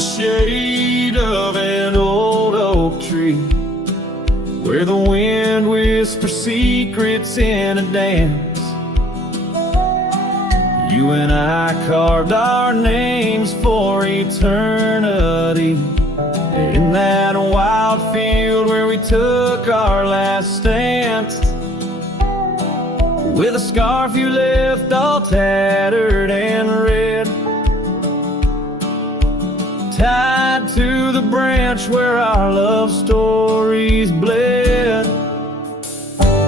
the shade of an old oak tree, where the wind whispers secrets in a dance. You and I carved our names for eternity in that wild field where we took our last stance. With a scarf you left all tattered and red, tied to the branch where our love stories bled.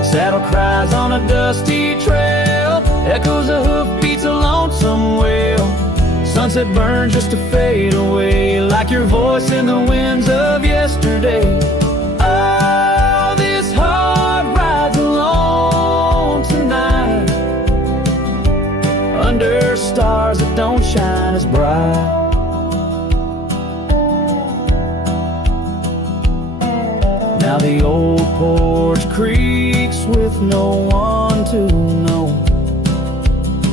Saddle cries on a dusty trail, echoes of hoofbeats, a lonesome wail. Sunset burns just to fade away, like your voice in the winds of yesterday. Oh, this heart rides alone tonight, under stars that don't shine as bright. Now the old porch creaks with no one to know.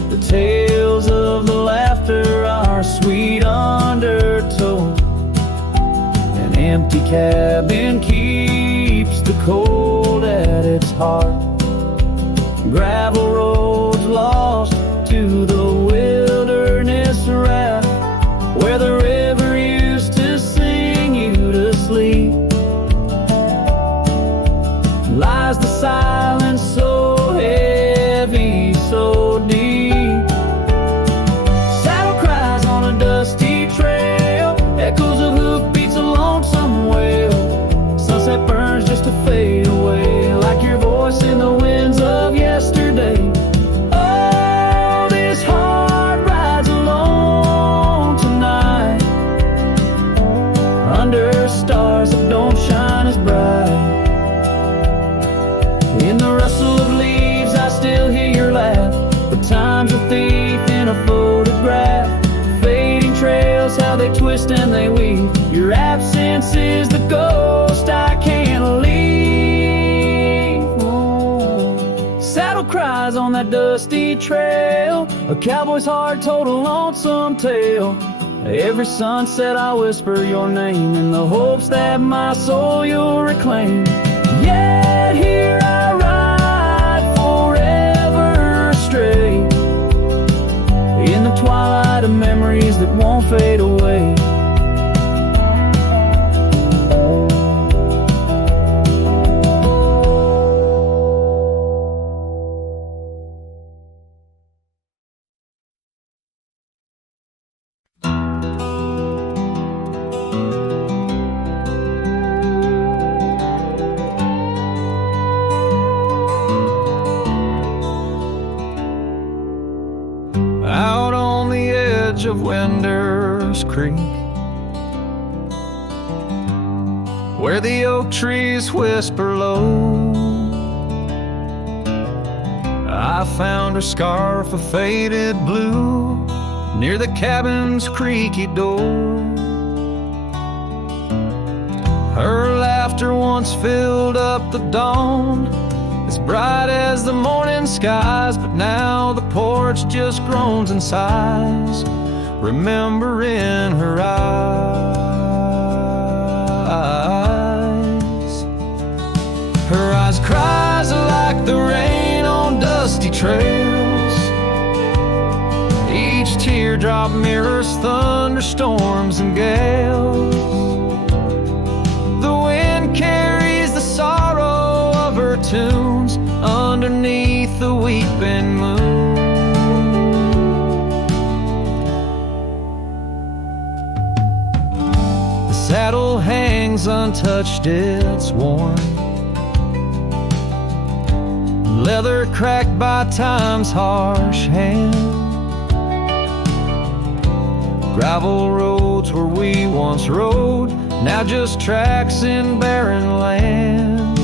The tales of the laughter are sweet undertow. An empty cabin keeps the cold at its heart. Gravel roads lost to the wilderness raft, where the river used to sing you to sleep. Lies the silence so heavy, so deep. Saddle cries on a dusty trail, echoes of hoofbeats, a lonesome wail. Sunset burns just to fade away, like your voice in the winds of yesterday. Oh, this heart rides alone tonight, under stars that don't shine as bright. In the rustle of leaves I still hear your laugh, but time's a thief in a photograph. Fading trails, how they twist and they weave. Your absence is the ghost I can't leave. Oh. Saddle cries on that dusty trail, a cowboy's heart told a lonesome tale. Every sunset I whisper your name, in the hopes that my soul you'll reclaim. Yet here I ride forever astray, in the twilight of memories that won't fade away. Of Winder's Creek, where the oak trees whisper low, I found her scarf of faded blue near the cabin's creaky door. Her laughter once filled up the dawn, as bright as the morning skies, but now the porch just groans and sighs, remembering her eyes. Her eyes cries like the rain on dusty trails. Each teardrop mirrors thunderstorms and gales. The wind carries the sorrow of her tunes underneath the weeping moon. Saddle hangs untouched, it's worn, leather cracked by time's harsh hand. Gravel roads where we once rode, now just tracks in barren land.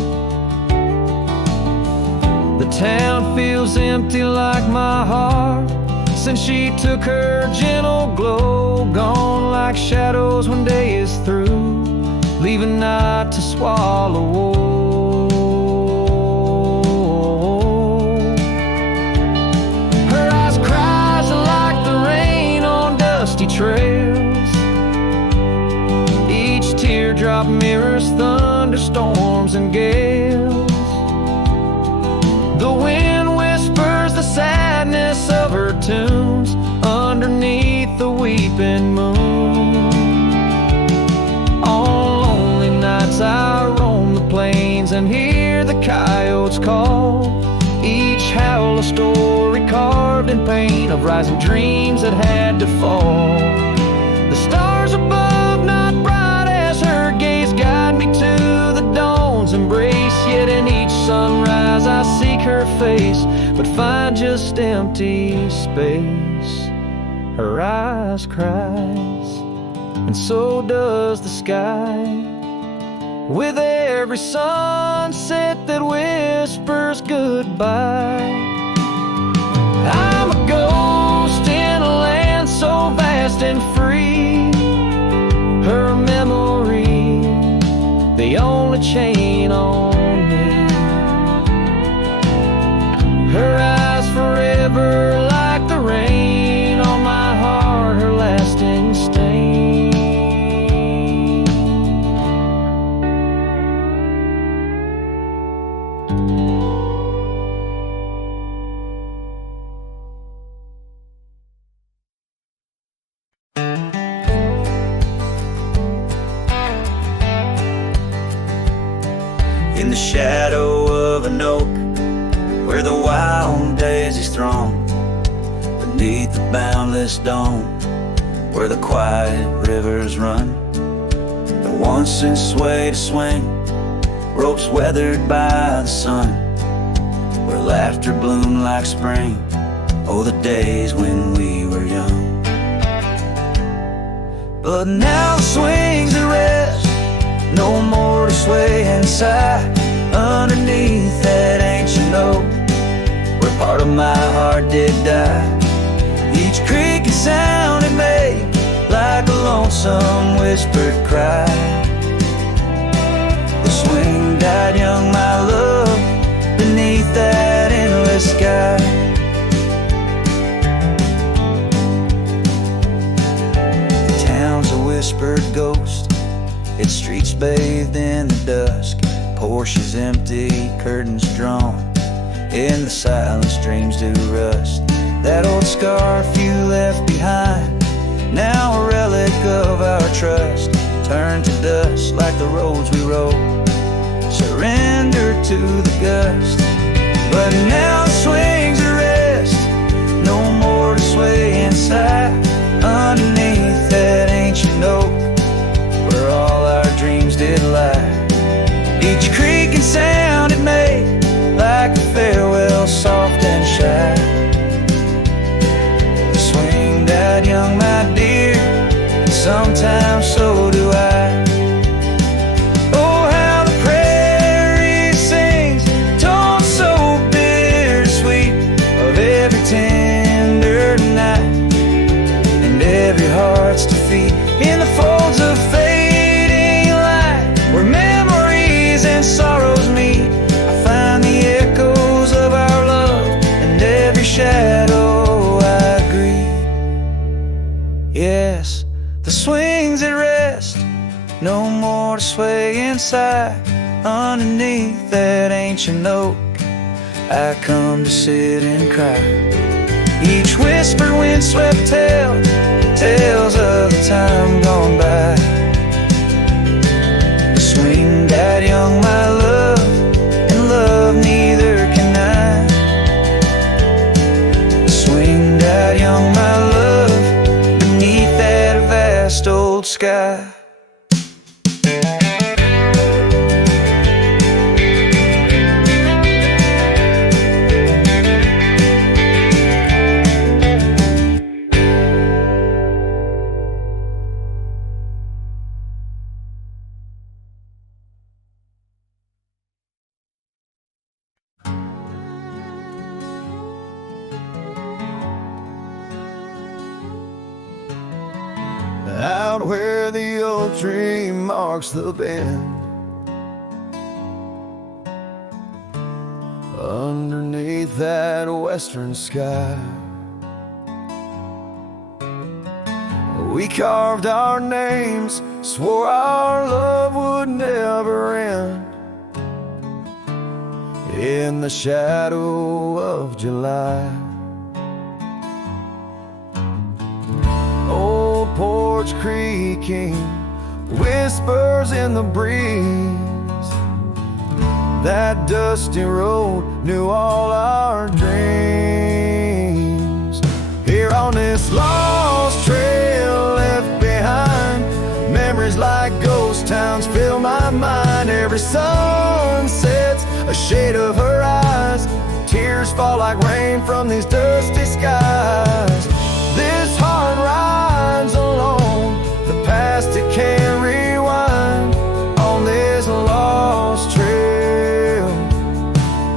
The town feels empty like my heart, since she took her gentle glow. Gone like shadows when day is through, leaving night to swallow woe. Her eyes cries like the rain on dusty trails. home. Each howl a story carved in paint of rising dreams that had to fall. The stars above, not bright as her gaze, guide me to the dawn's embrace. Yet in each sunrise I seek her face, but find just empty space. Her eyes cries, and so does the sky, with every sunset that whispers goodbye. I'm a ghost in a land so vast and free. Her memory, the only chain on me. Her eyes forever like the rain on my heart, her lasting stain. In the shadow of an oak, where the wild daisies throng, beneath the boundless dome, where the quiet rivers run, that once in sway to swing, ropes weathered by the sun, where laughter bloomed like spring. Oh, the days when we were young. But now the swings at rest, no more to sway and sigh underneath that ancient oak, where part of my heart did die. Each creaking sound it made like a lonesome whispered cry. The swing died young, my love, beneath that endless sky. The town's a whispered ghost, its streets bathed in the dusk, Porsches empty, curtains drawn, in the silence dreams do rust. That old scarf you left behind, now a relic of our trust, turned to dust like the roads we rode, surrendered to the gust. But now the swings are rest, no more to sway inside underneath that ancient oak, where all our dreams did lie. Each creaking sound it made like a farewell, soft and shy. The swing died young, my dear, sometimes so do I. Oh, how the prairie sings, told so bittersweet, of every tender night and every heart's defeat. In the folds of fading light, where memories and sorrows meet, I find the echoes of our love, and every shadow I greet. Yes, the swings at rest, no more to sway inside underneath that ancient oak. I come to sit and cry. Each whisper windswept tale, tales of the time gone by. The swing died young, my love, and love neither can I. The swing died young, my love, beneath that vast old sky. Out where the oak tree marks the bend, underneath that western sky, we carved our names, swore our love would never end. In the shadow of July, old porch creaking, whispers in the breeze, That dusty road knew all our dreams. Here on this lost trail left behind, memories like ghost towns fill my mind. Every sun sets a shade of her eyes, tears fall like rain from these dusty skies. This heart rides alone, the past it can't rewind. On this lost trail,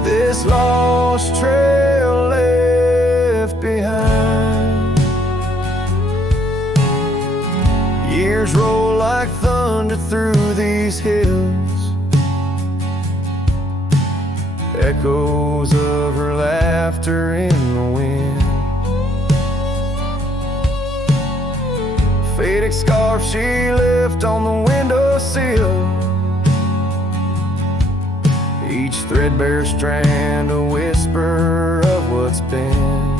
this lost trail left behind. Years roll like thunder through these hills, echoes of her laughter in the wind. Faded scarf she left on the windowsill, each threadbare strand a whisper of what's been.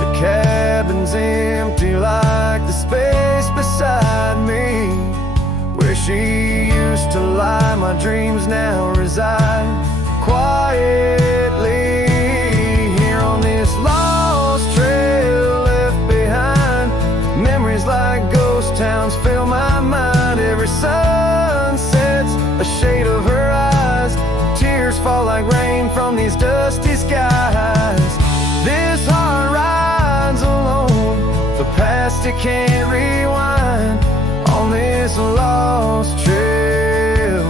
The cabin's empty like the space beside me, where she used to lie. My dreams now reside quietly here on this lost trail left behind. Memories like ghost towns fill my mind. Every sun sets a shade of her eyes, tears fall like rain from these dusty skies. This heart rides alone, the past it can't rewind. On this lost trail,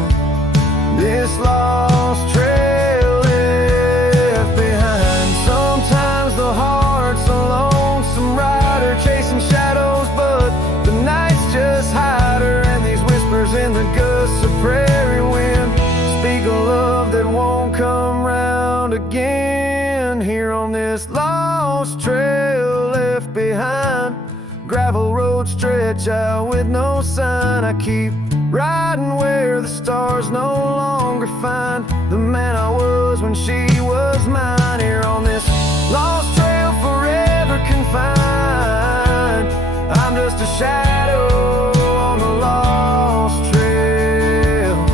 this lost trail left behind. Sometimes the heart's a lonesome rider chasing shadows, but the nights just hide her. And these whispers in the gusts of prairie wind speak a love that won't come round again. Here on this lost trail left behind, gravel roads stretch out with no sign. I keep riding where the stars no longer find the man I was when she was mine. Here on this lost trail forever confined, I'm just a shadow on the lost trail.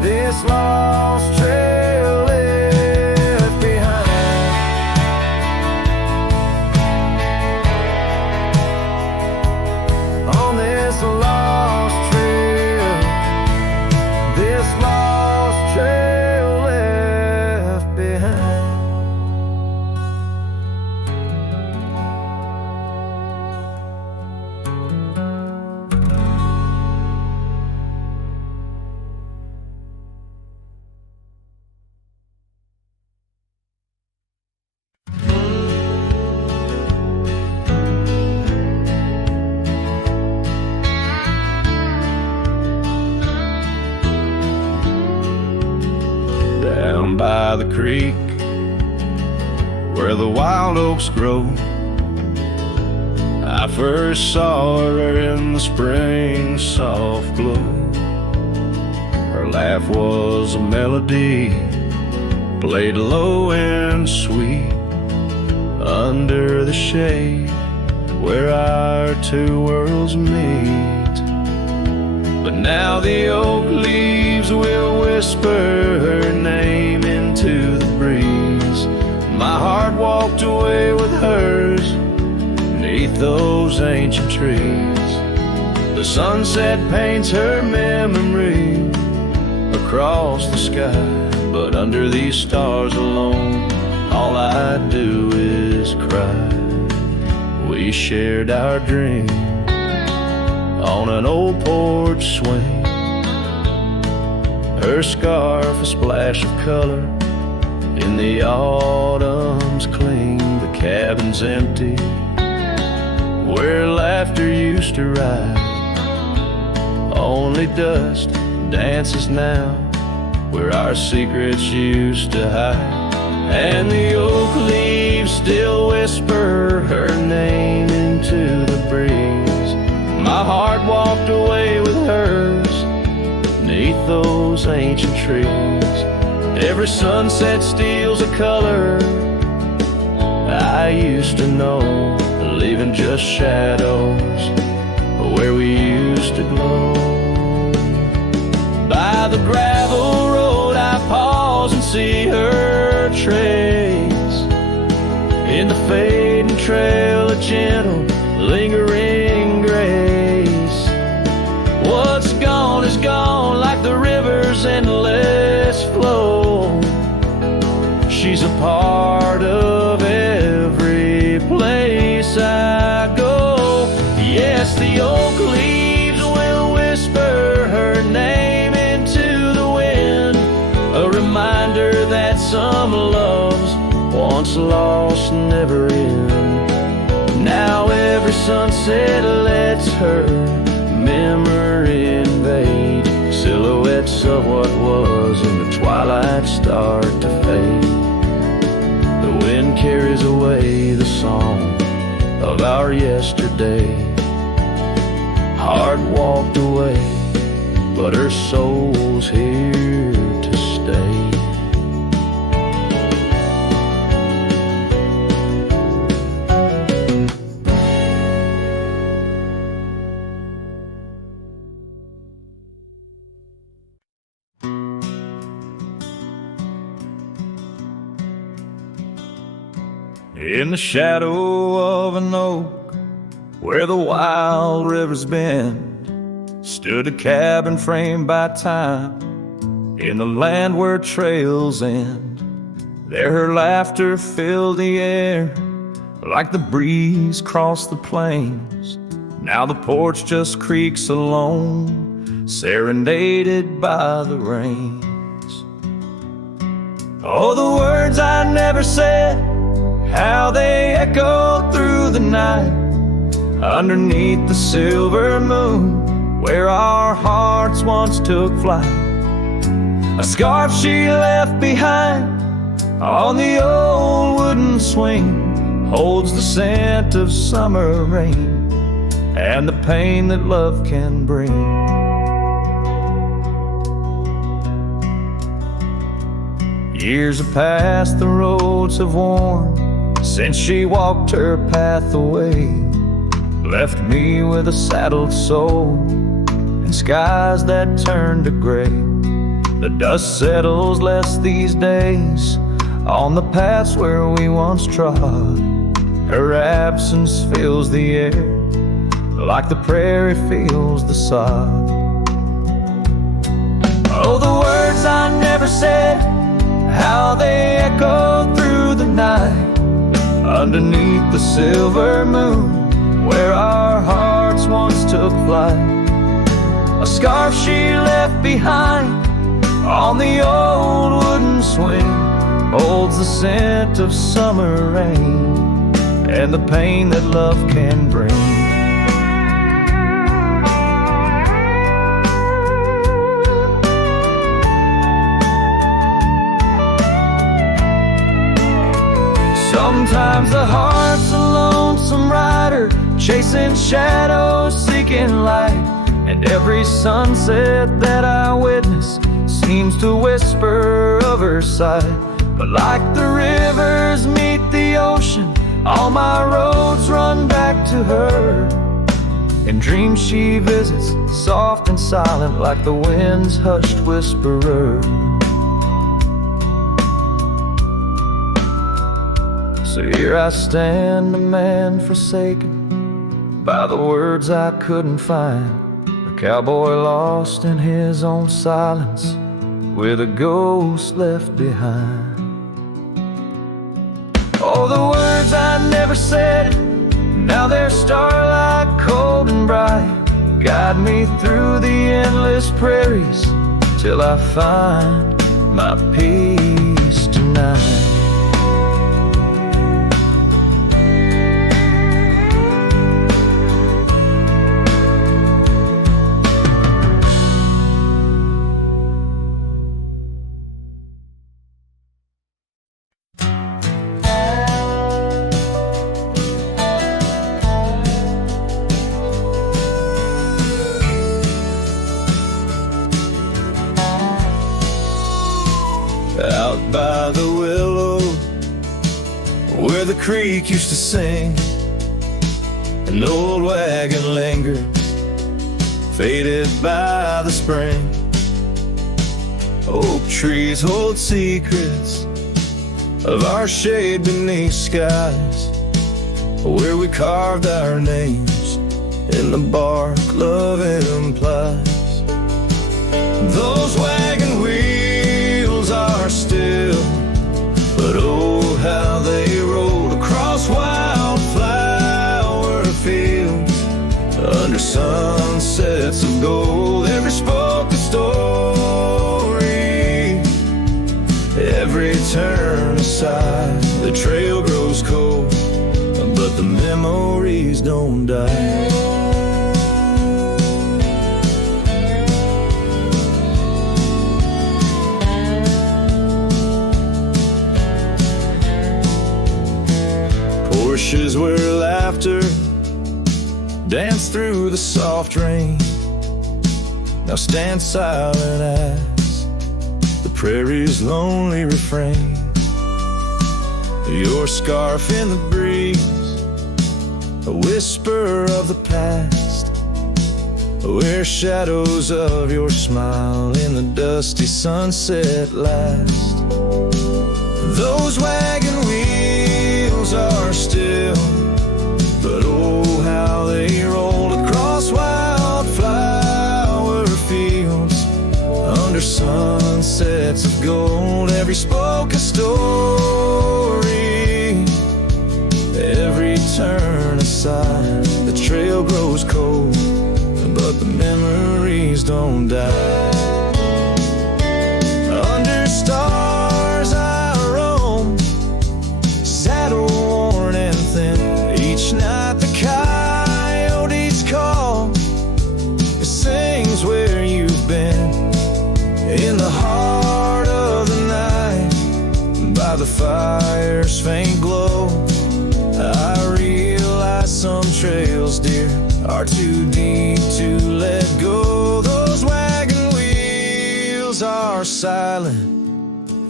This lost trail left behind. On this lost trail, this lost trail left behind. Down by the creek where the wild oaks grow, I first saw her in the spring soft glow. Her laugh was a melody, played low and sweet, under the shade where our two worlds meet. But now the oak leaves will whisper her name into the breeze. My heart walked away with hers beneath those ancient trees. The sunset paints her memory across the sky, but under these stars alone, all I do is cry. We shared our dream on an old porch swing, her scarf a splash of color in the autumn's cling. The cabin's empty where laughter used to ride, only dust dances now where our secrets used to hide. And the oak leaves still whisper her name into the breeze. My heart walked away with hers beneath those ancient trees. Every sunset steals a color I used to know, leaving just shadows where we used to glow. by the gravel road, I pause and see her trace. In the fading trail, a gentle, lingering grace. What's gone is gone, like the river's endless flow. She's a part of every place I go. Yes, the oak leaves will whisper her name into the wind, a reminder that some loves once lost never end. Now every sunset lets her memory invade. Silhouettes of what was in the twilight start to fade. The wind carries away the song of our yesterday. Heart walked away, but her soul's here to stay. In the shadow of an oak, where the wild rivers bend, stood a cabin framed by time, in the land where trails end. There her laughter filled the air, like the breeze crossed the plains. Now the porch just creaks alone, serenaded by the rains. Oh, the words I never said, how they echoed through the night, underneath the silver moon, where our hearts once took flight. A scarf she left behind on the old wooden swing holds the scent of summer rain and the pain that love can bring. Years have passed, the roads have worn since she walked her path away, left me with a saddled soul and skies that turn to gray. The dust settles less these days on the paths where we once trod. Her absence fills the air like the prairie feels the sod. Oh, the words I never said, how they echoed through the night, underneath the silver moon, where our hearts once took flight. A scarf she left behind on the old wooden swing holds the scent of summer rain and the pain that love can bring. Sometimes the heart's a lonesome rider, chasing shadows, seeking light. And every sunset that I witness seems to whisper of her sight. But like the rivers meet the ocean, all my roads run back to her. In dreams she visits, soft and silent, like the wind's hushed whisperer. So here I stand, a man forsaken by the words I couldn't find, a cowboy lost in his own silence, with a ghost left behind. Oh, the words I never said, now they're starlight, cold and bright, guide me through the endless prairies till I find my peace tonight. Out by the willow, where the creek used to sing, an old wagon lingered, faded by the spring. Oak trees hold secrets of our shade beneath skies, where we carved our names in the bark love implies. Those wagon wheels are still, but oh how they roll across wildflower fields, under sunsets of gold. Every spoke a story, every turn aside. The trail grows cold, but the memories don't die. Porches where laughter danced through the soft rain now stand silent as the prairie's lonely refrain. Your scarf in the breeze, a whisper of the past, where shadows of your smile in the dusty sunset last. Those wagon wheels are still, but oh how they roll across wildflower fields, under sunsets of gold. Every spoke a story, every turn aside. The trail grows cold, but the memories don't die. Under stars I roam, saddle worn and thin. Each night the coyotes call, it sings where you've been. In the heart of the night, by the fire's faint glow, I realize some trails, dear, are too deep to let go. Those wagon wheels are silent,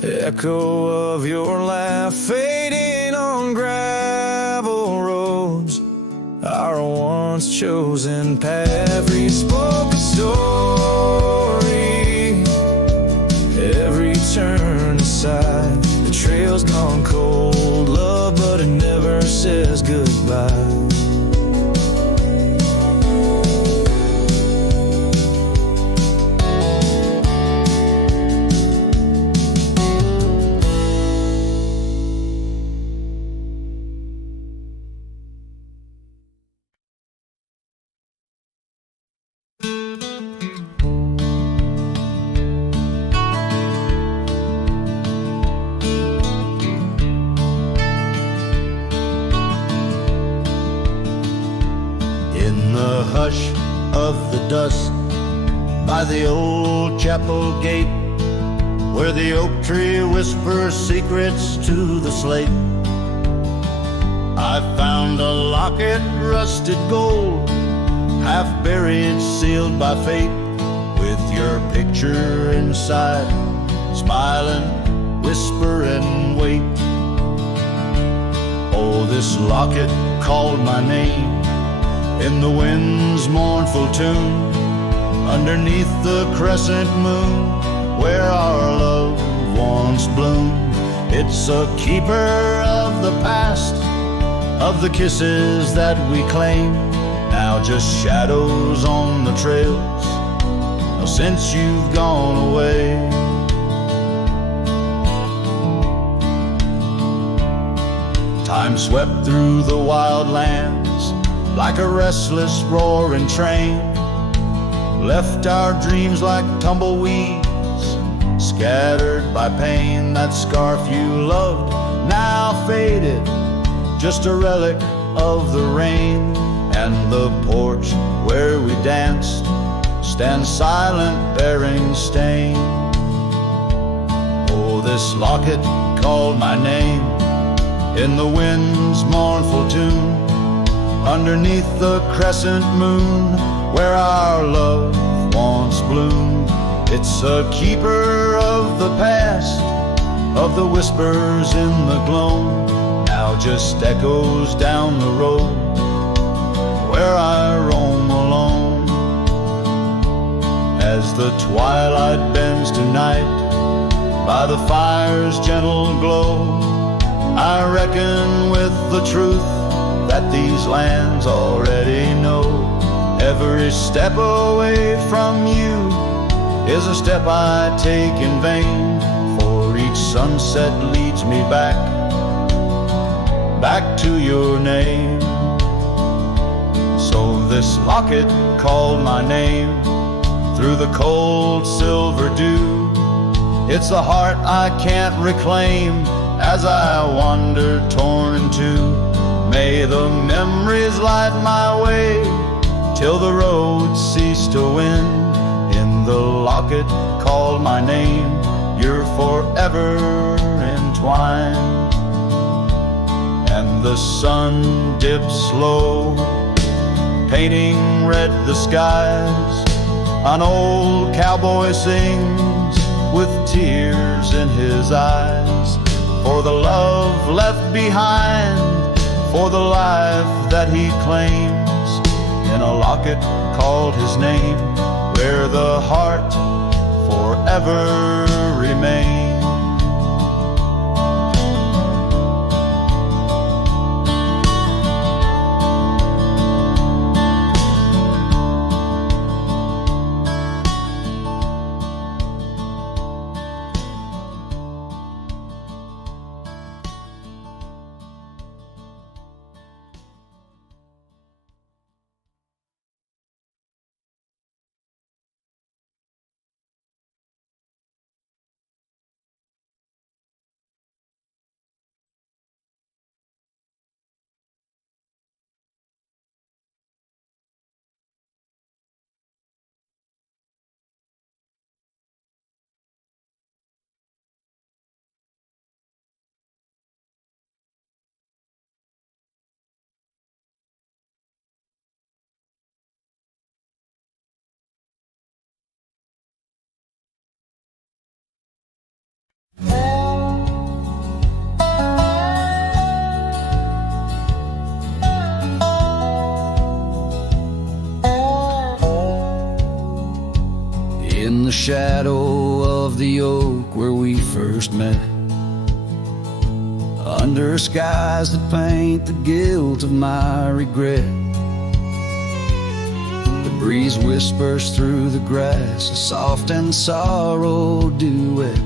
echo of your laugh fading on gravel roads, our once chosen path. Every spoken story, every turn aside. The trail's gone cold, love, but it never says goodbye. Hush of the dusk by the old chapel gate, where the oak tree whispers secrets to the slate, I found a locket, rusted gold, half buried, sealed by fate, with your picture inside, smiling, whispering, wait. Oh, this locket called my name in the wind's mournful tune, underneath the crescent moon, where our love once bloomed. It's a keeper of the past, of the kisses that we claim, now just shadows on the trails, since you've gone away. Time swept through the wild lands like a restless roaring train, left our dreams like tumbleweeds, scattered by pain. That scarf you loved, now faded, just a relic of the rain. And the porch where we danced stands silent, bearing stain. Oh, this locket called my name in the wind's mournful tune, underneath the crescent moon, where our love once bloomed. It's a keeper of the past, of the whispers in the gloam, now just echoes down the road, where I roam alone. As the twilight bends tonight, by the fire's gentle glow. I reckon with the truth that these lands already know. Every step away from you is a step I take in vain, for each sunset leads me back to your name. So this locket called my name through the cold silver dew. It's the heart I can't reclaim as I wander torn in two. May the memories light my way till the road cease to wind. In the locket called my name, you're forever entwined. And the sun dips low, painting red the skies. An old cowboy sings with tears in his eyes, for the love left behind, for the life that he claims. In a locket called his name, where the heart forever remains. In the shadow of the oak where we first met, under skies that paint the guilt of my regret, the breeze whispers through the grass, a soft and sorrow duet,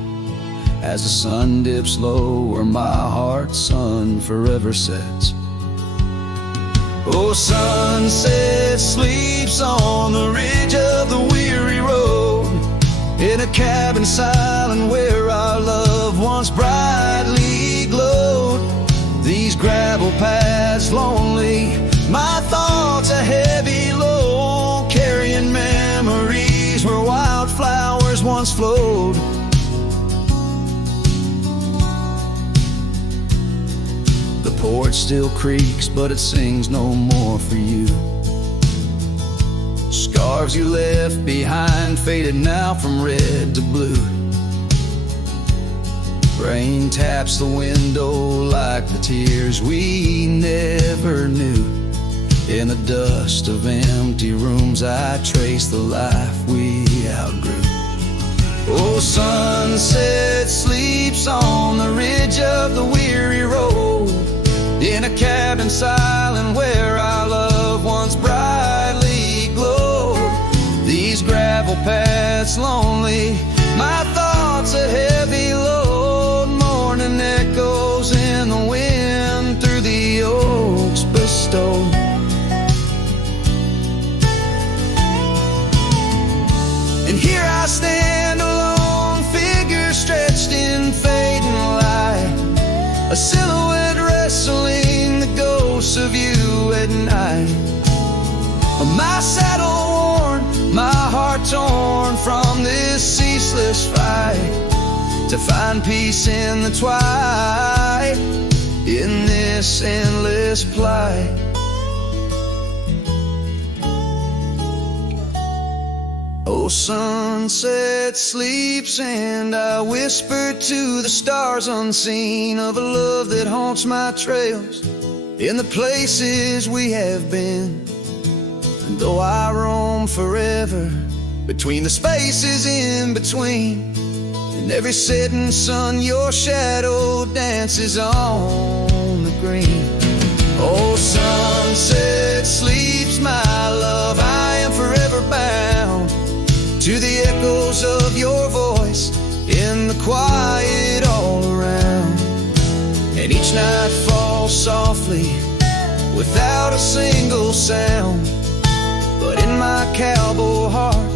as the sun dips low where my heart's sun forever sets. Oh, sunset sleeps on the ridge of the weary road, in a cabin silent where our love once brightly glowed. These gravel paths lonely, my thoughts a heavy load, carrying memories where wildflowers once flowed. The porch still creaks, but it sings no more for you. Scarves you left behind, faded now from red to blue. Rain taps the window like the tears we never knew. In the dust of empty rooms I trace the life we outgrew. Oh, sunset sleeps on the ridge of the weary road, in a cabin silent where our love once brightly glowed. These gravel paths lonely, my thoughts a heavy load, morning echoes in the wind through the oaks bestowed. And here I stand, a lone figure stretched in fading light, a silhouette wrestling the ghosts of you at night. My saddle worn, my heart torn from this ceaseless fight, to find peace in the twilight, in this endless plight. Oh, sunset sleeps and I whisper to the stars unseen of a love that haunts my trails in the places we have been. And though I roam forever between the spaces in between, In every setting sun, your shadow dances on the green. Oh, sunset sleeps, my love, I am forever bound to the echoes of your voice in the quiet all around. And each night falls softly without a single sound, but in my cowboy heart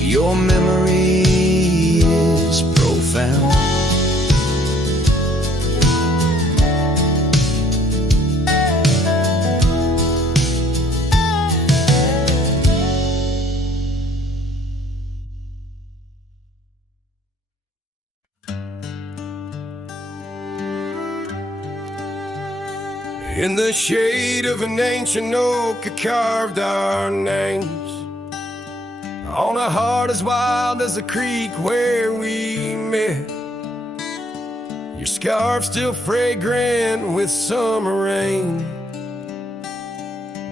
your memory is profound. In the shade of an ancient oak, I carved our names on a heart as wild as the creek where we met. Your scarf still fragrant with summer rain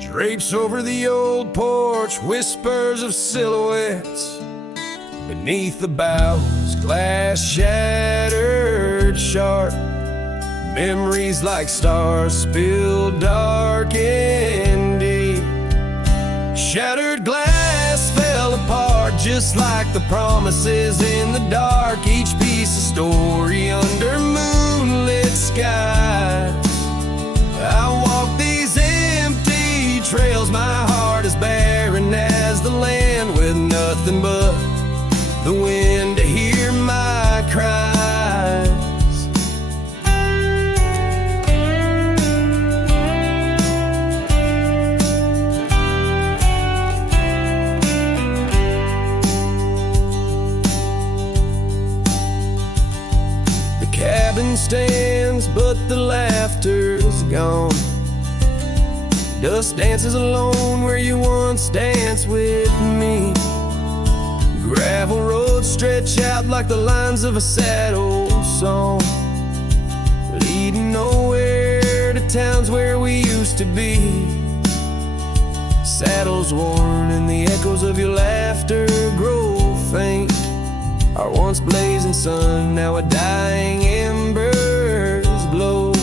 drapes over the old porch, whispers of silhouettes beneath the boughs, glass shattered sharp. Memories like stars spilled dark and deep. Shattered glass fell apart just like the promises in the dark. Each piece a story under moonlit skies. I walk these empty trails, my heart is barren as the land, with nothing but the wind to hear my cries. Stands, but the laughter's gone. Dust dances alone where you once danced with me. Gravel roads stretch out like the lines of a sad old song, leading nowhere to towns where we used to be. Saddles worn and the echoes of your laughter grow faint. Our once blazing sun, now a dying embers glow.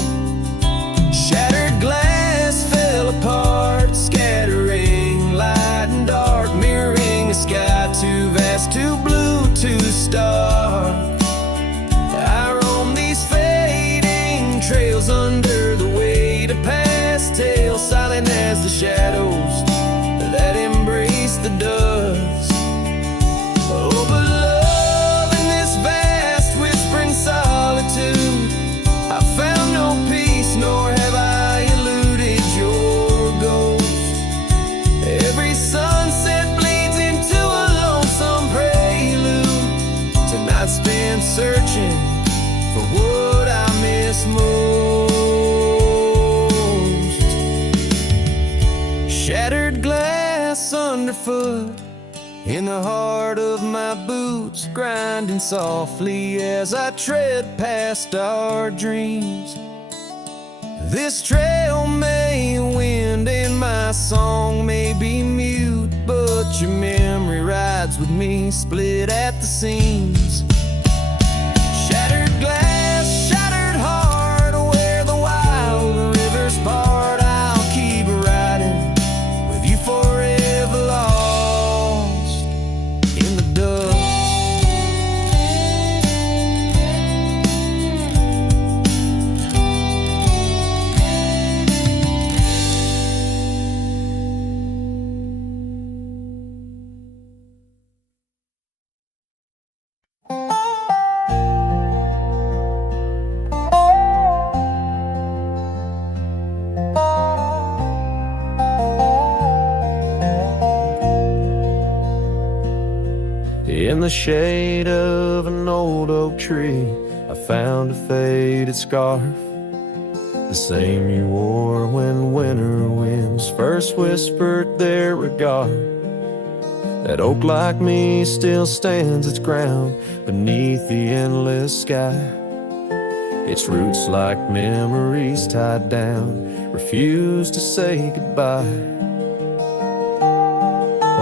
Shattered glass fell apart, scattering light and dark, mirroring a sky too vast, too blue, too stark. I roam these fading trails under the weight of past tales, silent as the shadows that embrace the dust. Oh, but I found no peace, nor have I eluded your ghost. Every sunset bleeds into a lonesome prelude. Tonight spent searching for what I miss most. Shattered glass underfoot, in the heart of my boots, grinding softly as I tread past our dreams. This trail may wind and my song may be mute, but your memory rides with me, split at the seams. Shattered glass, shattered heart, where the wild rivers part, I'll keep riding with you forever lost in the dust. In the shade of an old oak tree, I found a faded scarf, the same you wore when winter winds first whispered their regard. That oak like me still stands its ground beneath the endless sky. Its roots like memories tied down, refuse to say goodbye.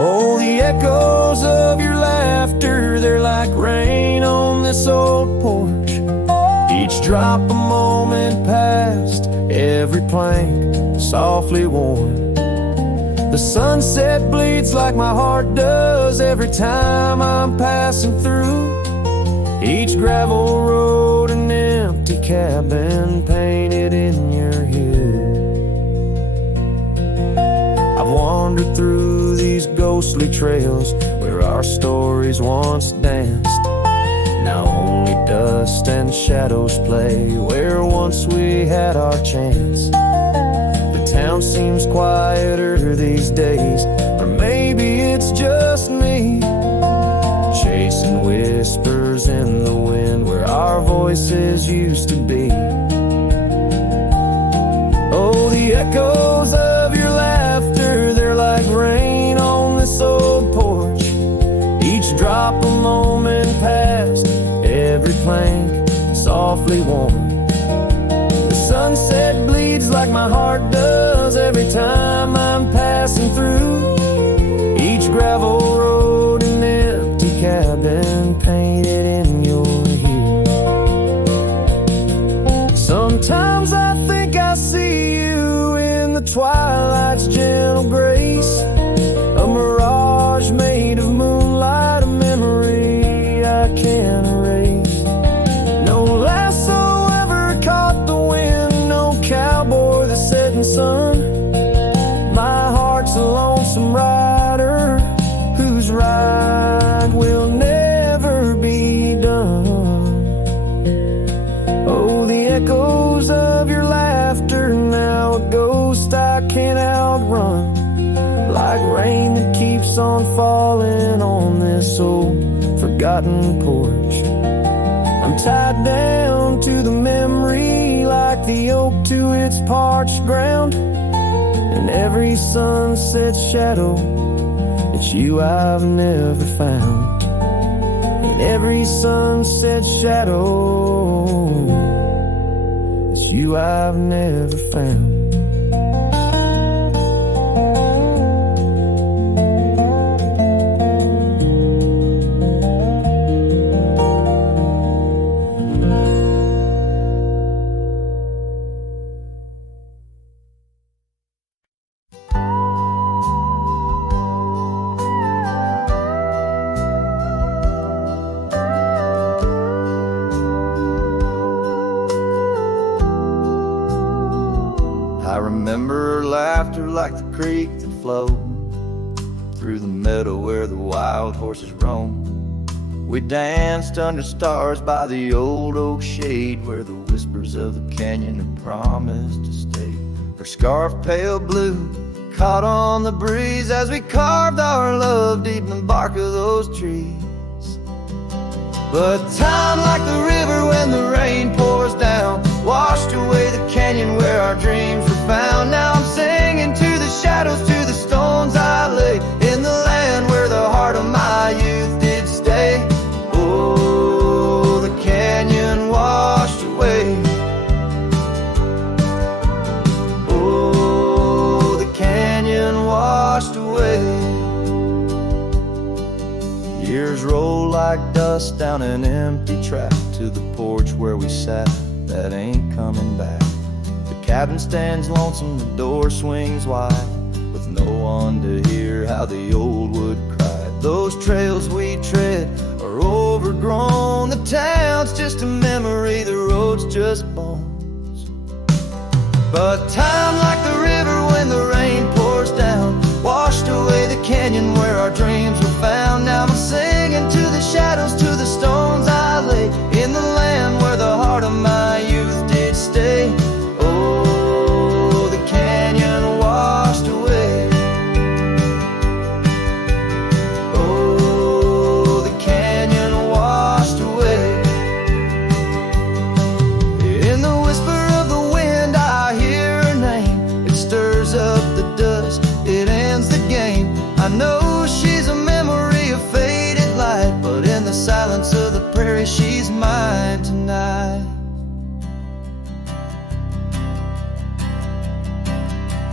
Oh, the echoes of your laughter, they're like rain on this old porch. Each drop a moment past, every plank softly worn. The sunset bleeds like my heart does every time I'm passing through. Each gravel road, an empty cabin painted in your hue. I've wandered through these ghostly trails where our stories once danced. Now only dust and shadows play where once we had our chance. The town seems quieter these days, or maybe it's just me, chasing whispers in the wind where our voices used to be. Oh, the echoes of your laughter, they're like rain on this old porch. Each drop a moment past, every plank softly worn. The sunset bleeds like my heart does every time I'm passing through. Each gravel road, an empty cabin painted in your hue. Sometimes I think I see you in the twilight's gentle grace, a mirage made of moonlight, a memory I can't erase. No lasso ever caught the wind, no cowboy the setting sun. My heart's a lonesome rider whose ride will never be done. Oh, the echoes of your laughter, now a ghost I can't outrun. Like rain that keeps on falling on this old forgotten porch. I'm tied down to the memory like the oak to its parched ground. And every sunset shadow, it's you I've never found. And every sunset shadow, it's you I've never found. I remember her laughter like the creek that flowed through the meadow where the wild horses roam. We danced under stars by the old oak shade where the whispers of the canyon had promised to stay. Her scarf pale blue caught on the breeze as we carved our love deep in the bark of those trees. But time, like the river when the rain pours down, washed away the canyon where our dreams were found. Now I'm singing to the shadows, to the stones I lay in the land where the heart of my youth did stay. Oh, the canyon washed away. Oh, the canyon washed away. Years roll like dust down an empty track to the porch where we sat that ain't coming back. The cabin stands lonesome, the door swings wide, with no one to hear how the old wood cried. Those trails we tread are overgrown, the town's just a memory, the road's just bones. But time, like the river when the rain pours down, washed away the canyon where our dreams were found. Now I'm singing to the shadows, to the stones I lay in the land where the heart of my youth did stay. Oh, the canyon washed away. Oh, the canyon washed away. In the whisper of the wind I hear her name. It stirs up the dust, it ends the game. I know she's a memory of faded light, but in the silence of the prairie she's mine tonight.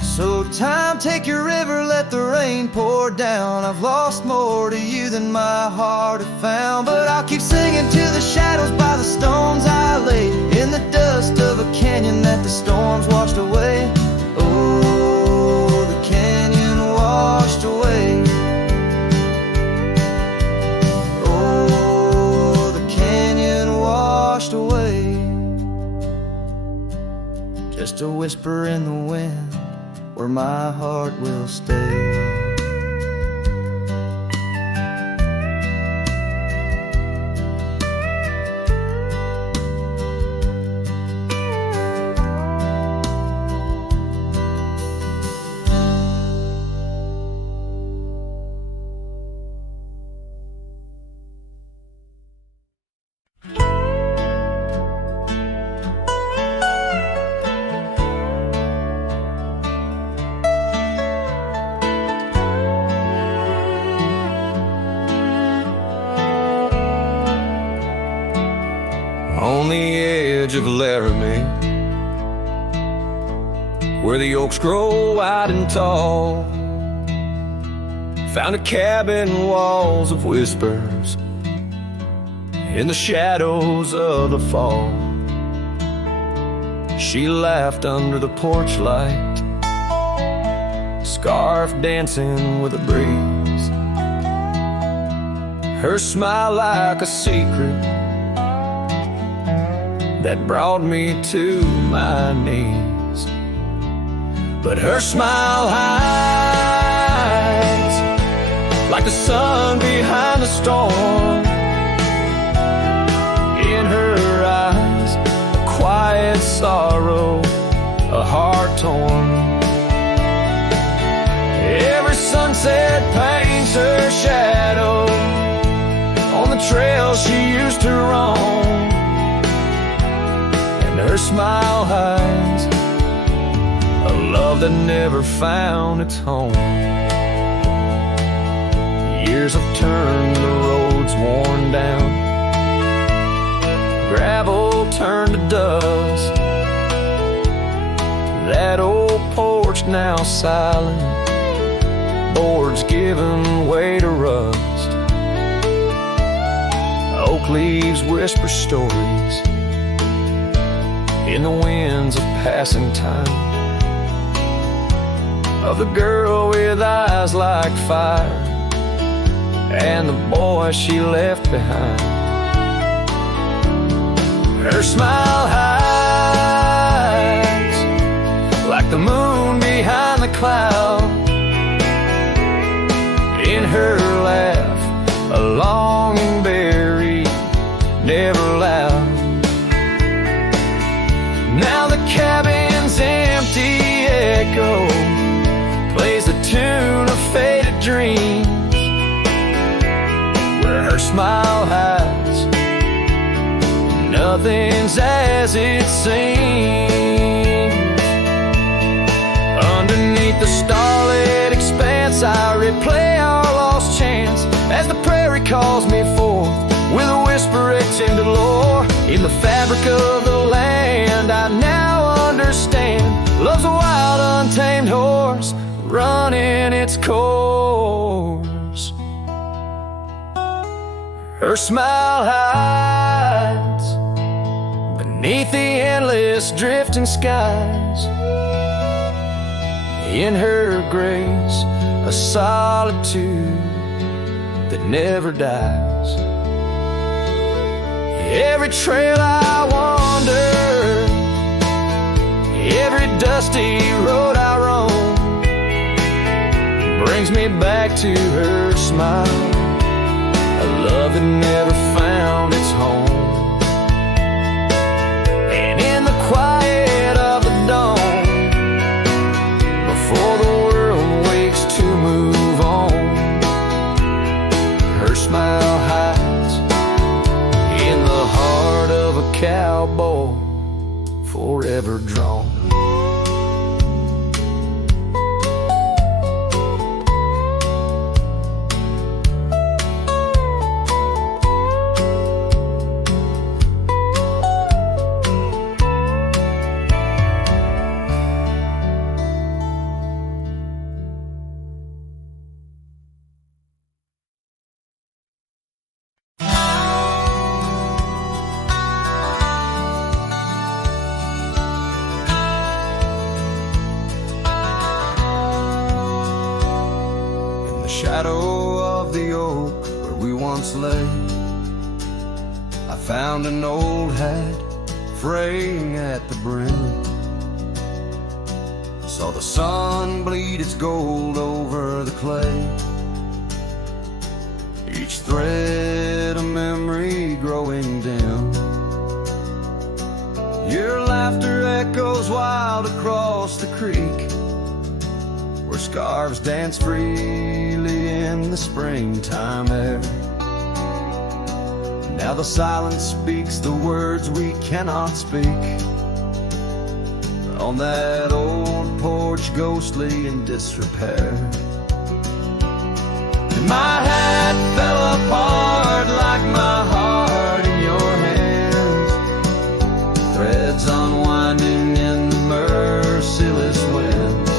So time, take your river, let the rain pour down. I've lost more to you than my heart had found, but I'll keep singing to the shadows by the stones I lay in the dust of a canyon that the storms washed away. Oh, the canyon washed away. Oh, the canyon washed away. Just a whisper in the wind where my heart will stay. On the edge of Laramie, where the oaks grow wide and tall, found a cabin, walls of whispers in the shadows of the fall. She laughed under the porch light, scarf dancing with a breeze, her smile like a secret that brought me to my knees. But her smile hides like the sun behind the storm. In her eyes, a quiet sorrow, a heart torn. Every sunset paints her shadow on the trail she used to roam. Her smile hides a love that never found its home. Years have turned the roads worn down, gravel turned to dust. That old porch now silent, boards giving way to rust. Oak leaves whisper stories in the winds of passing time, of the girl with eyes like fire and the boy she left behind. Her smile hides like the moon behind the cloud. In her laugh, a longing buried, never loud. Now the cabin's empty echo plays the tune of faded dreams, where her smile hides nothing's as it seems. Underneath the starlit expanse, I replay our lost chance as the prairie calls me forth with a whisper etched into lore. In the fabric of the land I now understand, love's a wild untamed horse running its course. Her smile hides beneath the endless drifting skies. In her grace, a solitude that never dies. Every trail I wander, every dusty road I roam, brings me back to her smile, a love that never found its home. And in the quiet of the dawn, before the world wakes to move on, her smile hides in the heart of a cowboy forever drawn. shadow of the oak where we once lay, I found an old hat fraying at the brim. Saw the sun bleed its gold over the clay, each thread a memory growing dim. Your laughter echoes wild across the creek, where scarves dance freely in the springtime air. Now the silence speaks the words we cannot speak, on that old porch ghostly in disrepair. My hat fell apart like my heart in your hands, threads unwinding in the merciless winds,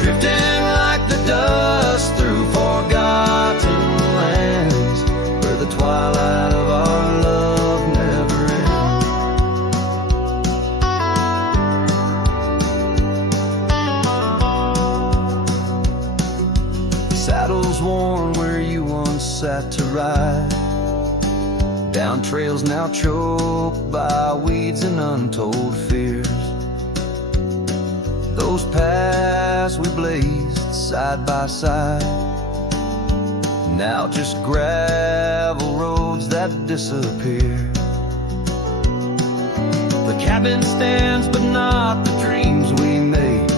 drifting like the dust through forgotten lands, where the twilight of our love never ends. Saddles worn where you once sat to ride, down trails now choked by weeds and untold fears. Those paths we blazed side by side, now just gravel roads that disappear. The cabin stands but not the dreams we made,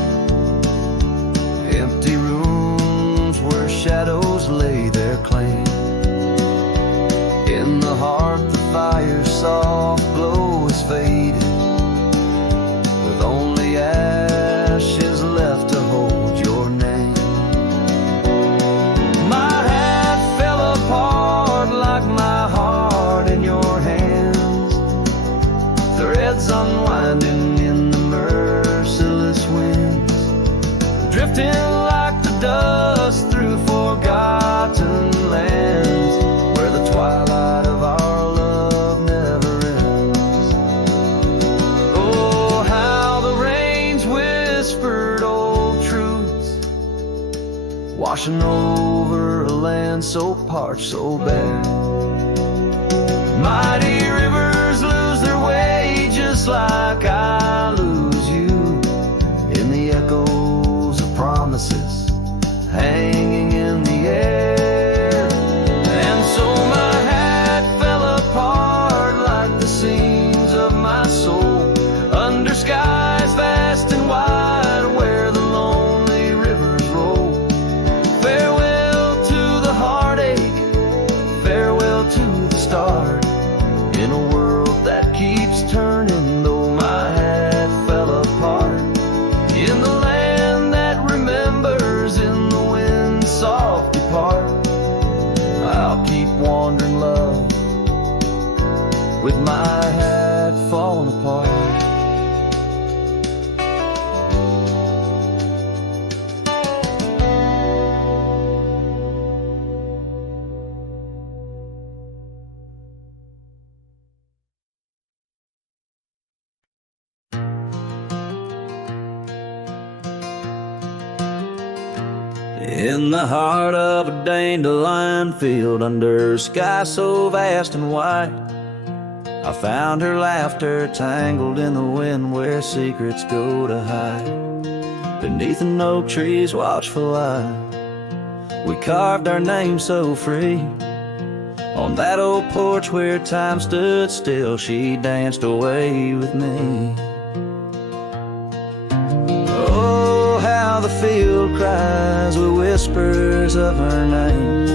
empty rooms where shadows lay their claim. In the heart the fire's soft glow is faded, with only ashes left to hold your name. My hat fell apart like my heart in your hands, threads unwinding in the merciless winds, drifting like the dust through forgotten lands, where the twilight of our love never ends. Oh, how the rains whispered old truths, washing over a land so parched, so bare. Mighty rivers lose their way just like I lose you, in the echoes of promises hanging in the air. And so my hat fell apart like the seams of my soul, under skies vast and wide where the lonely rivers roll. Farewell to the heartache, farewell to the start, in a world that keeps turning, though my hat fell apart. In the land that remembers, in the wind's soft depart, I'll keep wandering, love, with my hat falling apart. In the heart of a dandelion field, under a sky so vast and white, I found her laughter tangled in the wind where secrets go to hide. Beneath an oak tree's watchful eye, we carved our name so free. On that old porch where time stood still, she danced away with me. Oh, how the field cries with whispers of her name.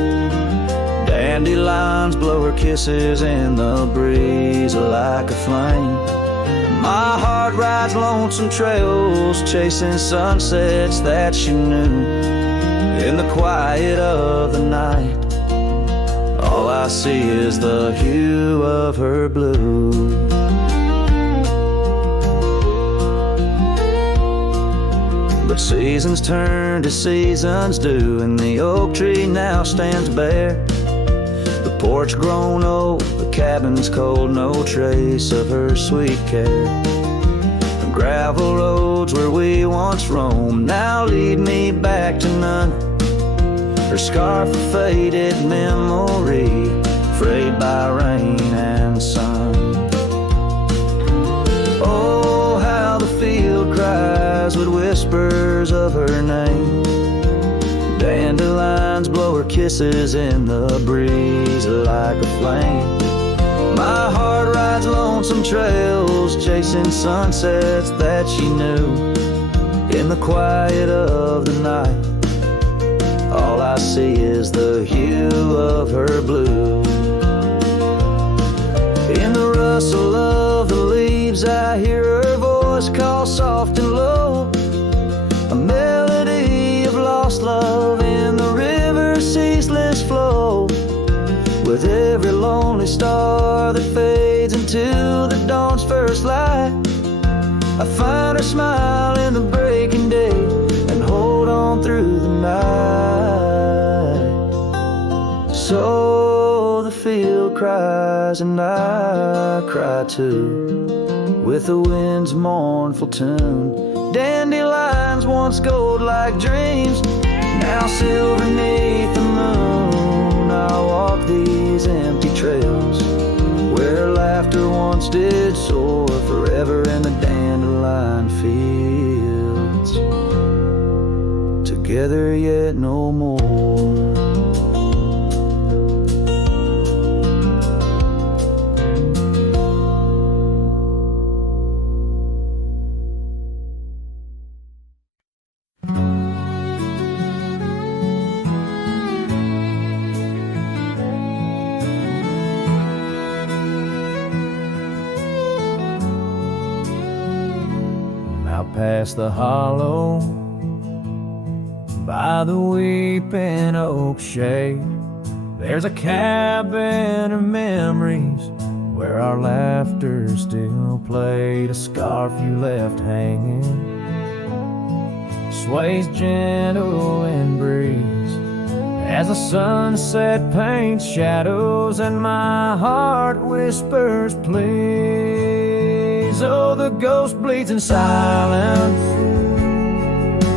Dandelions blow her kisses in the breeze like a flame. My heart rides lonesome trails, chasing sunsets that she knew. In the quiet of the night, all I see is the hue of her blue. But seasons turn to seasons do, and the oak tree now stands bare. The porch grown old, the cabin's cold, no trace of her sweet care. The gravel roads where we once roamed now lead me back to none. her scarf a faded memory, frayed by rain and sun. Oh, how the field cries with whispers of her name. Dandelions blow her kisses in the breeze like a flame. My heart rides lonesome trails, chasing sunsets that she knew. In the quiet of the night, all I see is the hue of her blue. In the rustle of the leaves, I hear her voice call soft and low, a melody of lost love in the river's ceaseless flow. With every lonely star that fades into the dawn's first light, I find her smile in the breaking day and hold on through the night. So the field cries and I cry too, with the wind's mournful tune. Dandelions once gold like dreams, now silver beneath the moon. I'll walk these empty trails where laughter once did soar, forever in the dandelion fields, together yet no more. Past the hollow, by the weeping oak shade, there's a cabin of memories where our laughter still played. A scarf you left hanging sways gentle in breeze as the sunset paints shadows and my heart whispers please. Oh, the ghost bleeds in silence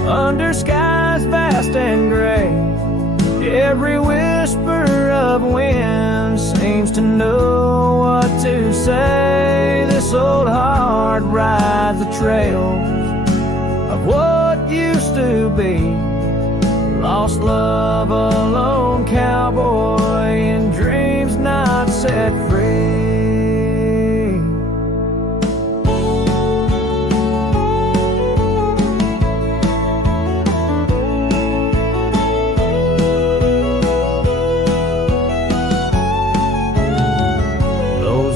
under skies vast and gray. Every whisper of wind seems to know what to say. This old heart rides the trails of what used to be. Lost love, a lone cowboy in dreams not set free.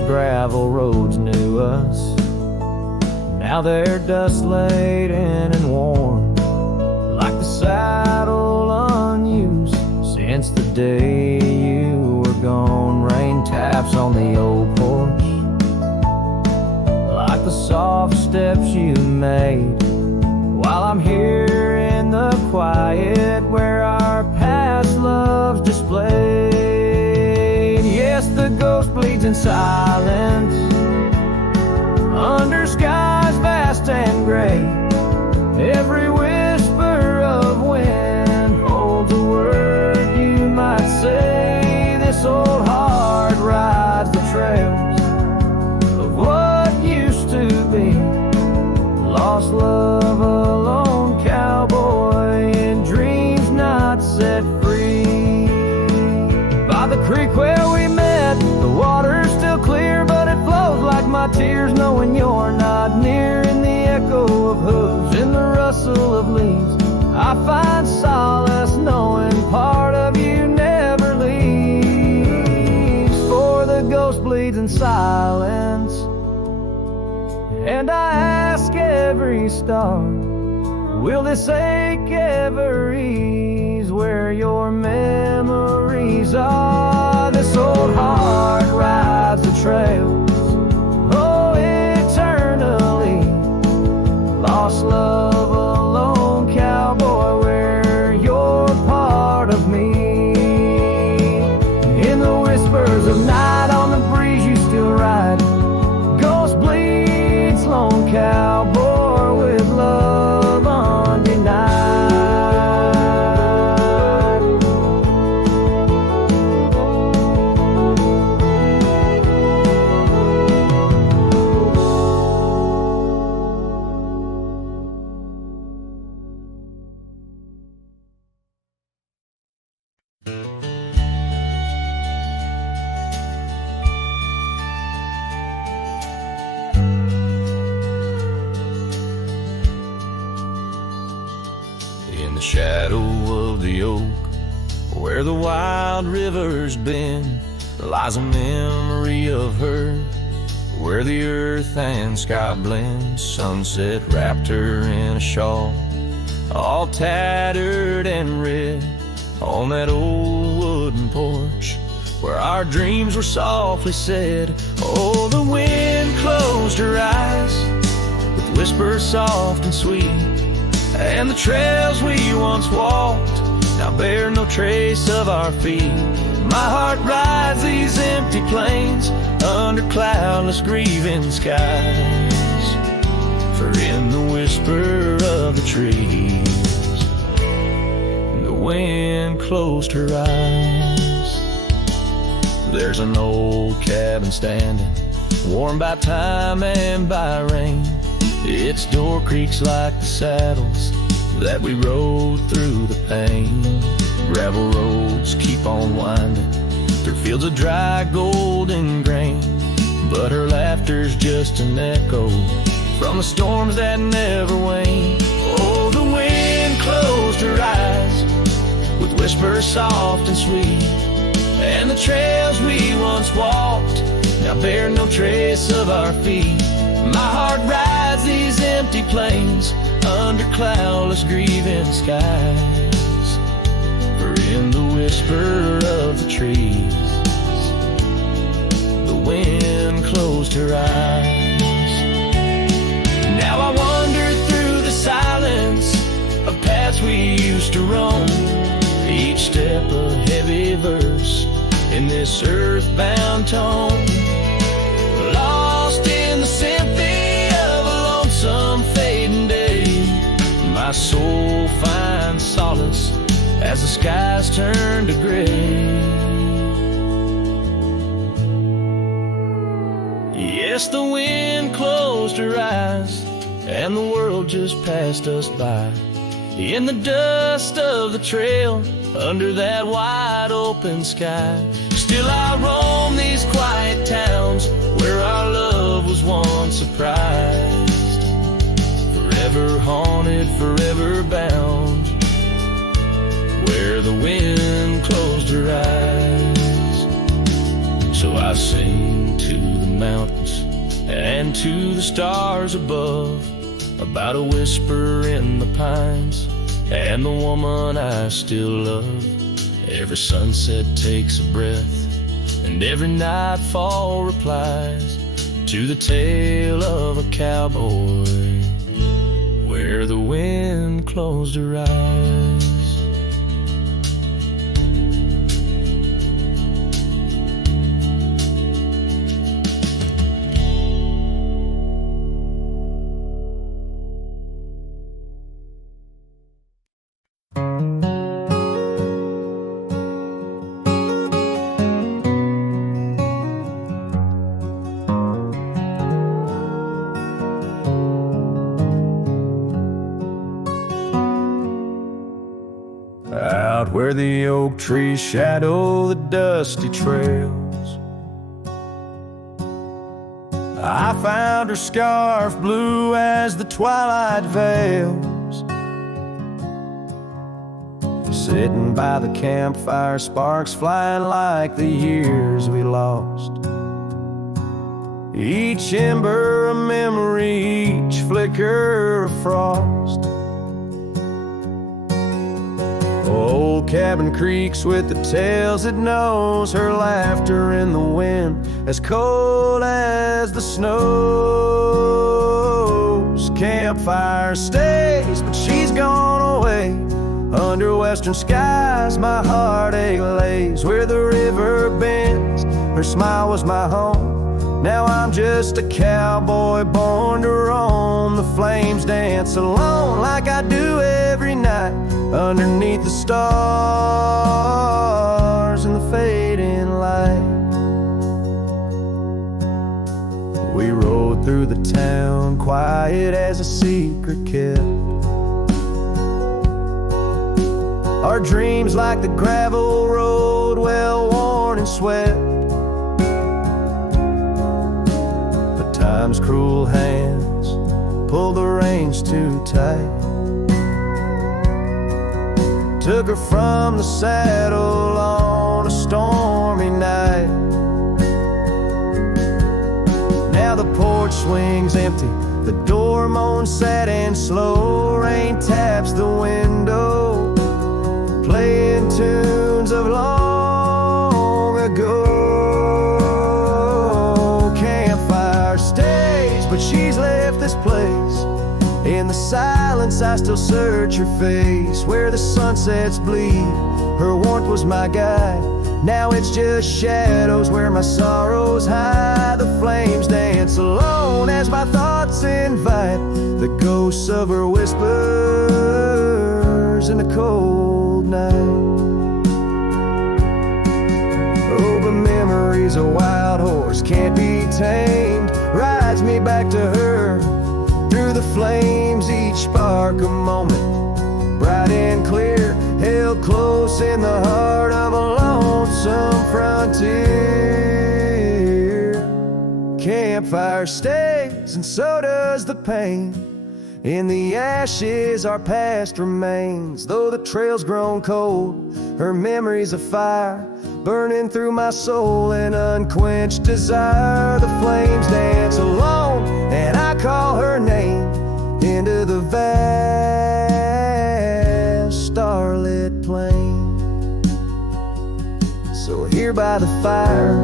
Gravel roads knew us, now they're dust laden and worn, like the saddle unused since the day you were gone. Rain taps on the old porch like the soft steps you made, while I'm here in the quiet where our past loves displayed. Yes, the ghost bleeds in silence under skies vast and gray. Every whisper of wind holds a word you might say. This old heart rides the trails of what used to be. Lost love, a lone cowboy in dreams not set free. By the creek where we met, the water's still clear, but it flows like my tears, knowing you're not near. In the echo of hooves, in the rustle of leaves, I find solace knowing part of you never leaves. For the ghost bleeds in silence, and I ask every star, will this ache ever ease where your memories are? This old heart rides the trails, oh, eternally. Lost love, a lone cowboy, where you're part of me. In the whispers of night, on the breeze you still ride. Ghost bleeds, lone cowboy, with love undenied. the shadow of the oak, where the wild river's been, lies a memory of her, where the earth and sky blend. Sunset wrapped her in a shawl, all tattered and red, on that old wooden porch where our dreams were softly said. Oh, the wind closed her eyes with whispers soft and sweet, and the trails we once walked now bear no trace of our feet. My heart rides these empty plains under cloudless grieving skies, for in the whisper of the trees the wind closed her eyes. There's an old cabin standing, warm by time and by rain. Its door creaks like the saddles that we rode through the pain. Gravel roads keep on winding through fields of dry golden grain, but her laughter's just an echo from the storms that never wane. Oh, the wind closed her eyes with whispers soft and sweet, and the trails we once walked now bear no trace of our feet. My heart rides these empty plains under cloudless grieving skies, for in the whisper of the trees the wind closed her eyes. Now I wander through the silence of paths we used to roam, each step a heavy verse in this earthbound tone, lost in the symphony of a lonesome fading day. My soul finds solace as the skies turn to gray. Yes, the wind closed her eyes and the world just passed us by, in the dust of the trail under that wide open sky. Still I roam these quiet towns where our love was once surprised, forever haunted, forever bound, where the wind closed her eyes. So I sing to the mountains and to the stars above about a whisper in the pines and the woman I still love. Every sunset takes a breath and every nightfall replies to the tale of a cowboy where the wind closed her eyes. Out where the oak trees shadow the dusty trails, I found her scarf blue as the twilight veils. Sitting by the campfire, sparks flying like the years we lost. Each ember a memory, each flicker a frost. Old cabin creaks with the tales it knows, her laughter in the wind as cold as the snows. Campfire stays, but she's gone away. Under western skies my heartache lays, where the river bends, her smile was my home. Now I'm just a cowboy born to roam. The flames dance alone like I do every night, underneath the stars and the fading light. We rode through the town, quiet as a secret kept. Our dreams like the gravel road, well worn and swept. But time's cruel hands pull the reins too tight. took her from the saddle on a stormy night. Now the porch swings empty, the door moans sad and slow. Rain taps the window, playing tunes of long ago. Campfire stays, but she's left this place. In the silence I still search her face. Where the sunsets bleed, her warmth was my guide. Now it's just shadows where my sorrows hide. The flames dance alone as my thoughts invite the ghosts of her whispers in the cold night. Oh, but memory's a wild horse, can't be tamed. Rides me back to her through the flames, each spark a moment, bright and clear, held close in the heart of a lonesome frontier. Campfire stays, and so does the pain. In the ashes our past remains. Though the trail's grown cold, her memory's a fire, burning through my soul in unquenched desire. The flames dance alone, and I call her name into the vast starlit plain. So here by the fire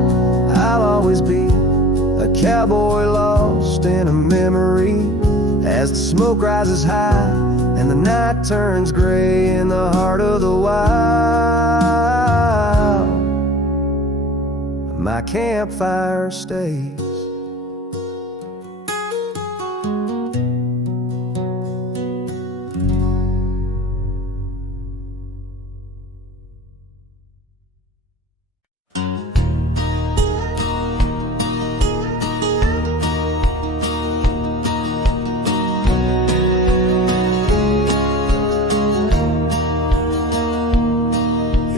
I'll always be, a cowboy lost in a memory. As the smoke rises high and the night turns gray in the heart of the wild, my campfire stays.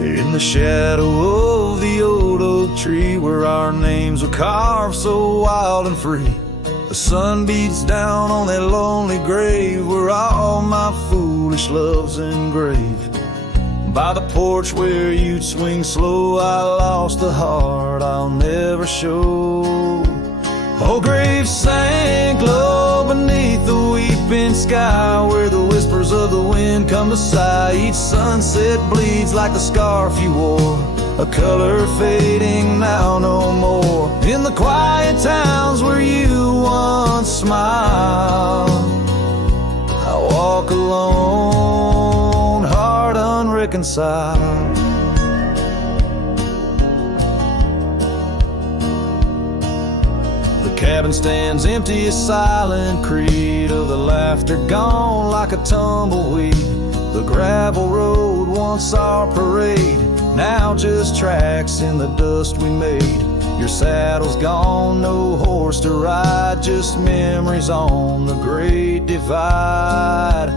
In the shadow of the old oak tree, where our names were carved so wild and free, the sun beats down on that lonely grave where all my foolish love's engraved. By the porch where you'd swing slow, I lost the heart I'll never show. Oh, grave sank low beneath the weeping sky, where the whispers of the wind come to sigh. Each sunset bleeds like the scarf you wore, a color fading now no more. In the quiet towns where you once smiled, I walk alone, heart unreconciled. The cabin stands empty, a silent creed of the laughter gone like a tumbleweed. The gravel road, once our parade, now just tracks in the dust we made. Your saddle's gone, no horse to ride, just memories on the great divide.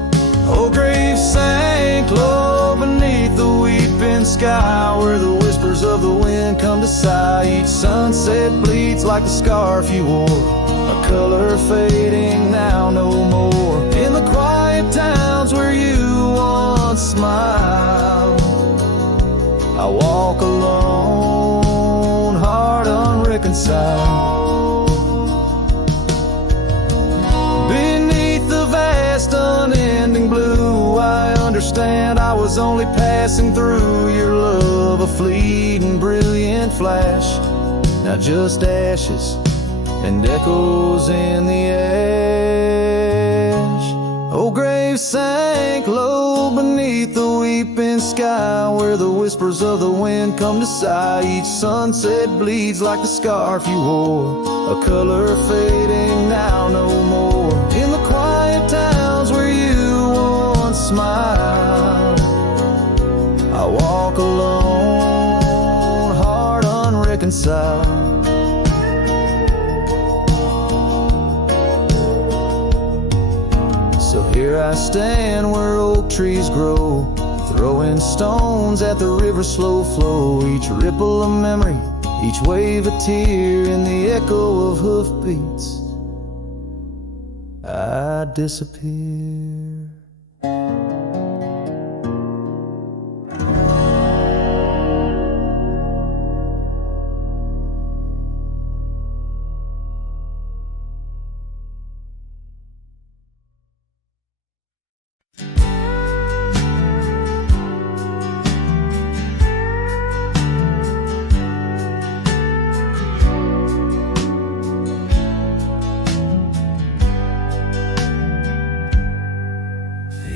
Oh, grave sank low beneath the weeping sky, where the whispers of the wind come to sigh. Each sunset bleeds like the scarf you wore, a color fading now no more. In the quiet towns where you once smiled, I walk alone, heart unreconciled. Beneath the vast unending blue, I understand I was only passing through. Your love a fleeting brilliant flash, now just ashes and echoes in the ash. Oh, grave sank low beneath the weeping sky, where the whispers of the wind come to sigh. Each sunset bleeds like the scarf you wore, a color fading now no more. In the quiet towns where you once smiled, I walk alone, heart unreconciled. So here I stand where oak trees grow, throwing stones at the river's slow flow. Each ripple a memory, each wave a tear, in the echo of hoofbeats I disappear.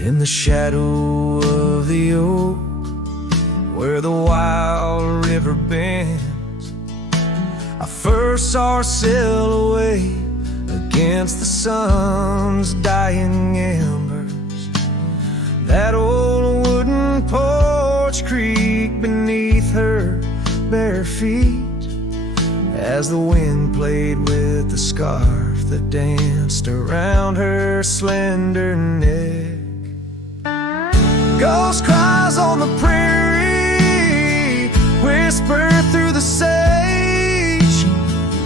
In the shadow of the oak, where the wild river bends, I first saw her silhouette against the sun's dying embers. That old wooden porch creaked beneath her bare feet as the wind played with the scarf that danced around her slender neck. Ghost cries on the prairie whisper through the sage,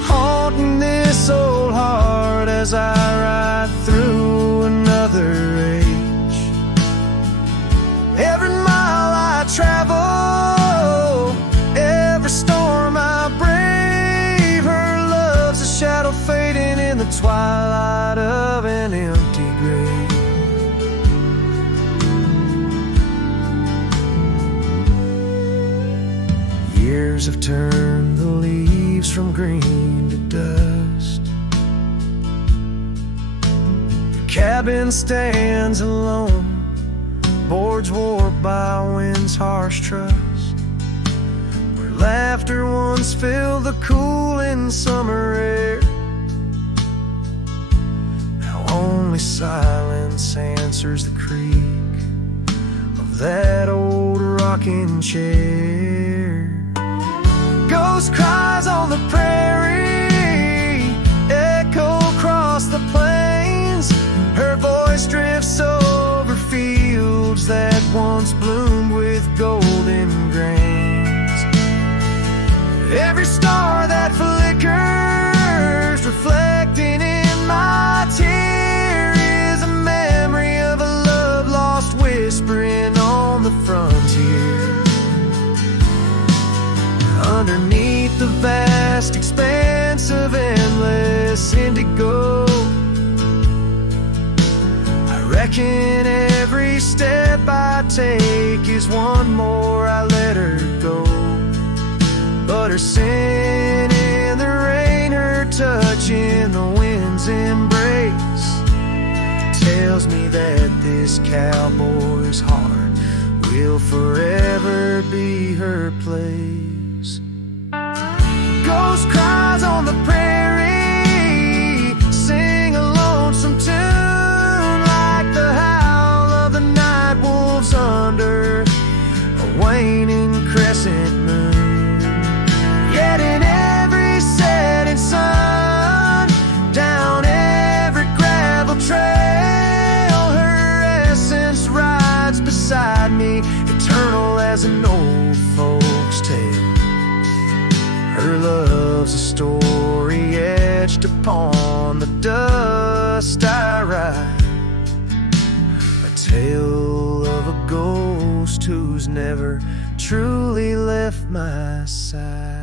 haunting this old heart as I ride through another age. Every mile I travel, every storm I brave, her love's a shadow fading in the twilight of an empty grave. Years have turned the leaves from green to dust. The cabin stands alone, boards warped by wind's harsh trust. Where laughter once filled the cooling summer air, now only silence answers the creak of that old rocking chair. Ghost cries on the prairie echo across the plains. Her voice drifts over fields that once bloomed with golden grains. Every star that flickers reflecting in my tear is a memory of a love lost whispering on the frontier. Underneath the vast expanse of endless indigo, I reckon every step I take is one more I let her go. But her sin in the rain, her touch in the wind's embrace, tells me that this cowboy's heart will forever be her place. Ghost cries on the prairie sing a lonesome tune, like the howl of the night wolves under a waning crescent moon. Yet in every setting sun, down every gravel trail, her essence rides beside me, eternal as an old folk's tale. Her love's a story etched upon the dust I ride, a tale of a ghost who's never truly left my side.